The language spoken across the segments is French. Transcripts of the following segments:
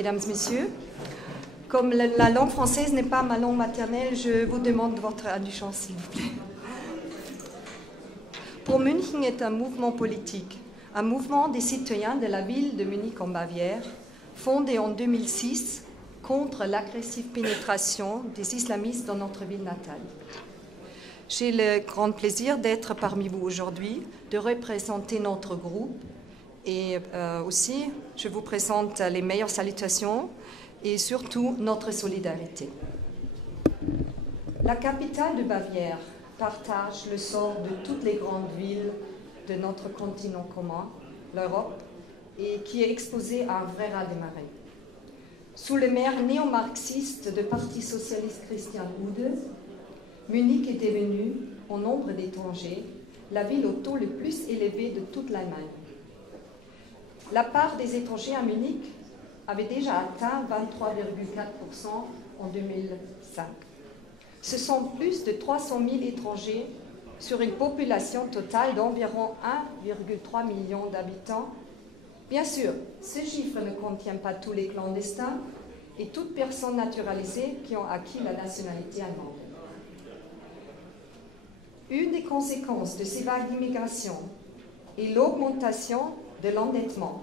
mesdames, messieurs. Comme la langue française n'est pas ma langue maternelle, je vous demande votre indulgence, s'il vous plaît. Pour München est un mouvement politique, un mouvement des citoyens de la ville de Munich en Bavière, fondé en 2006 contre l'agressive pénétration des islamistes dans notre ville natale. J'ai le grand plaisir d'être parmi vous aujourd'hui, de représenter notre groupe et aussi je vous présente les meilleures salutations et surtout notre solidarité. La capitale de Bavière partage le sort de toutes les grandes villes de notre continent commun, l'Europe, et qui est exposée à un vrai raz-de-marée. Sous le maire néo-marxiste du Parti socialiste Christian Ude, Munich est devenue, au nombre d'étrangers, la ville au taux le plus élevé de toute l'Allemagne. La part des étrangers à Munich avait déjà atteint 23,4% en 2005. Ce sont plus de 300 000 étrangers sur une population totale d'environ 1,3 million d'habitants. Bien sûr, ce chiffre ne contient pas tous les clandestins et toutes personnes naturalisées qui ont acquis la nationalité allemande. Une des conséquences de ces vagues d'immigration est l'augmentation de l'endettement.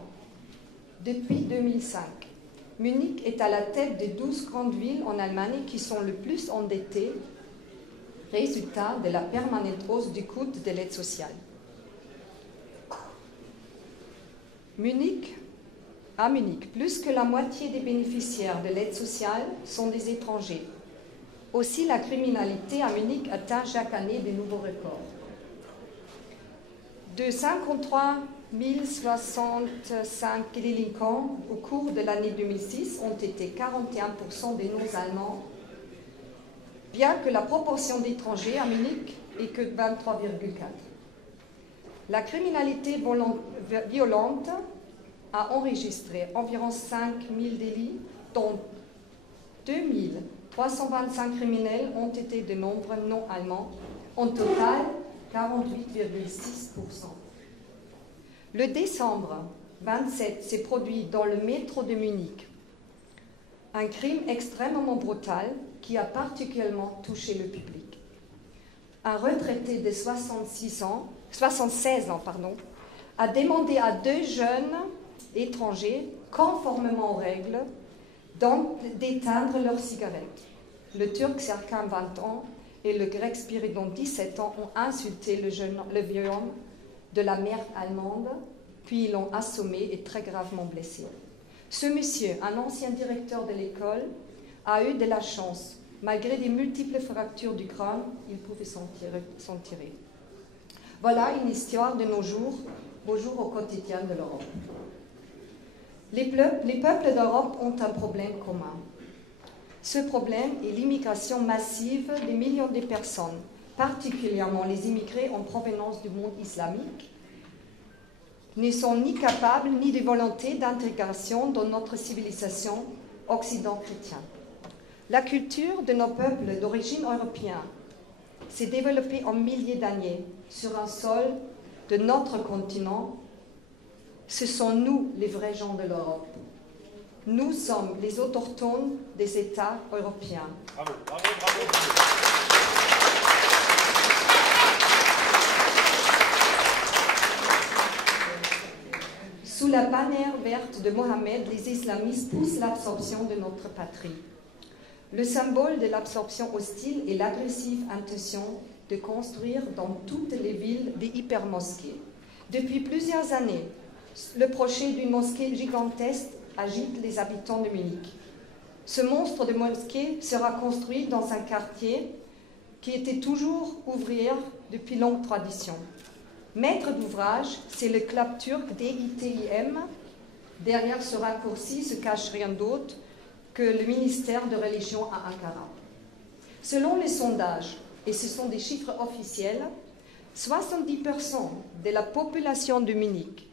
Depuis 2005, Munich est à la tête des 12 grandes villes en Allemagne qui sont le plus endettées, résultat de la permanente hausse du coût de l'aide sociale. À Munich, plus que la moitié des bénéficiaires de l'aide sociale sont des étrangers. Aussi, la criminalité à Munich atteint chaque année de nouveaux records. De 53 065 délinquants au cours de l'année 2006 ont été 41% des non-allemands, bien que la proportion d'étrangers à Munich est que 23,4%. La criminalité violente a enregistré environ 5 000 délits, dont 2 325 criminels ont été de nombreux non-allemands, en total 48,6%. Le décembre 27 s'est produit dans le métro de Munich un crime extrêmement brutal qui a particulièrement touché le public. Un retraité de 76 ans, a demandé à deux jeunes étrangers, conformément aux règles, d'éteindre leurs cigarettes. Le Turc Serkan, 20 ans, et le Grec Spiridon, 17 ans, ont insulté le vieux homme de la mère allemande, puis ils l'ont assommé et très gravement blessé. Ce monsieur, un ancien directeur de l'école, a eu de la chance. Malgré des multiples fractures du crâne, il pouvait s'en tirer. Voilà une histoire de nos jours, beaux jours au quotidien de l'Europe. Les peuples d'Europe ont un problème commun. Ce problème est l'immigration massive des millions de personnes, particulièrement les immigrés en provenance du monde islamique, ne sont ni capables ni de volonté d'intégration dans notre civilisation occident-chrétienne. La culture de nos peuples d'origine européenne s'est développée en milliers d'années sur un sol de notre continent. Ce sont nous les vrais gens de l'Europe. Nous sommes les autochtones des États européens. Bravo, bravo, bravo, bravo. Sous la bannière verte de Mohamed, les islamistes poussent l'absorption de notre patrie. Le symbole de l'absorption hostile est l'agressive intention de construire dans toutes les villes des hypermosquées. Depuis plusieurs années, le projet d'une mosquée gigantesque agite les habitants de Munich. Ce monstre de mosquée sera construit dans un quartier qui était toujours ouvrier depuis longue tradition. Maître d'ouvrage, c'est le club turc DİTİM. Derrière ce raccourci se cache rien d'autre que le ministère de religion à Ankara. Selon les sondages, et ce sont des chiffres officiels, 70% de la population de Munich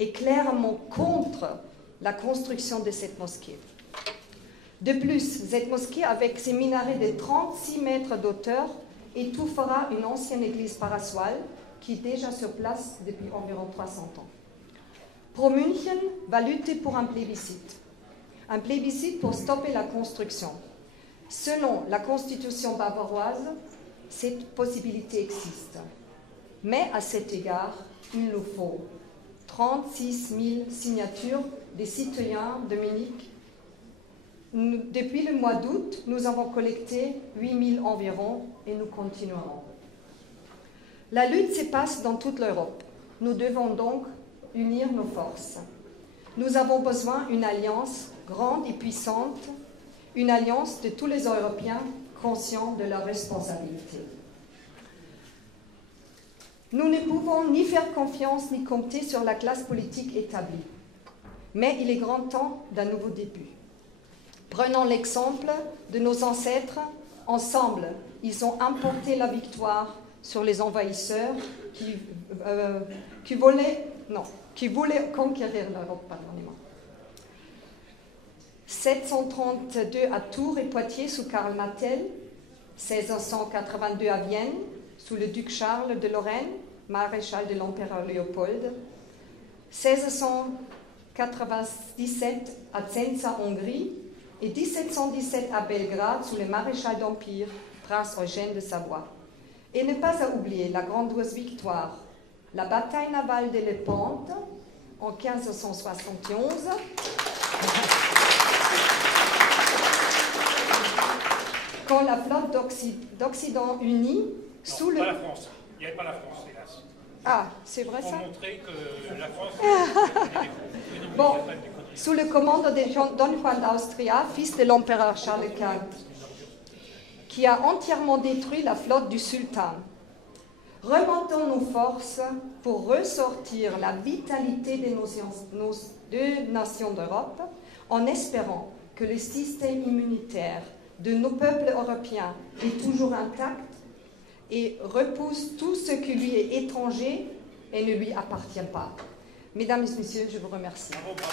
est clairement contre la construction de cette mosquée. De plus, cette mosquée, avec ses minarets de 36 mètres d'auteur, étouffera une ancienne église paroissiale qui est déjà sur place depuis environ 300 ans. Pro München va lutter pour un plébiscite. un plébiscite pour stopper la construction. Selon la constitution bavaroise, cette possibilité existe. Mais à cet égard, il nous faut 36 000 signatures des citoyens dominiques. Depuis le mois d'août, nous avons collecté 8 000 environ et nous continuerons. La lutte se passe dans toute l'Europe. Nous devons donc unir nos forces. Nous avons besoin d'une alliance grande et puissante, une alliance de tous les Européens conscients de leurs responsabilités. Nous ne pouvons ni faire confiance ni compter sur la classe politique établie. Mais il est grand temps d'un nouveau début. Prenons l'exemple de nos ancêtres. Ensemble, ils ont emporté la victoire sur les envahisseurs qui voulaient conquérir l'Europe. Pardonnez-moi. 732 à Tours et Poitiers sous Karl Martel, 1682 à Vienne sous le duc Charles de Lorraine, maréchal de l'empereur Léopold, 1697 à Cenza, Hongrie, et 1717 à Belgrade sous le maréchal d'Empire, prince Eugène de Savoie. Et ne pas à oublier la grandiose victoire, la bataille navale de Lépante en 1571, quand la flotte d'Occident unie sous le... Pas la France. Il n'y avait pas la France, hélas. Ah, c'est vrai ça? Pour montrer que la France... Bon, sous le commande de Don Juan d'Austria, fils de l'empereur Charles Quint, qui a entièrement détruit la flotte du sultan. Remontons nos forces pour ressortir la vitalité des deux nations d'Europe, en espérant que le système immunitaire de nos peuples européens est toujours intact et repousse tout ce qui lui est étranger et ne lui appartient pas. Mesdames et messieurs, je vous remercie. Bravo, bravo.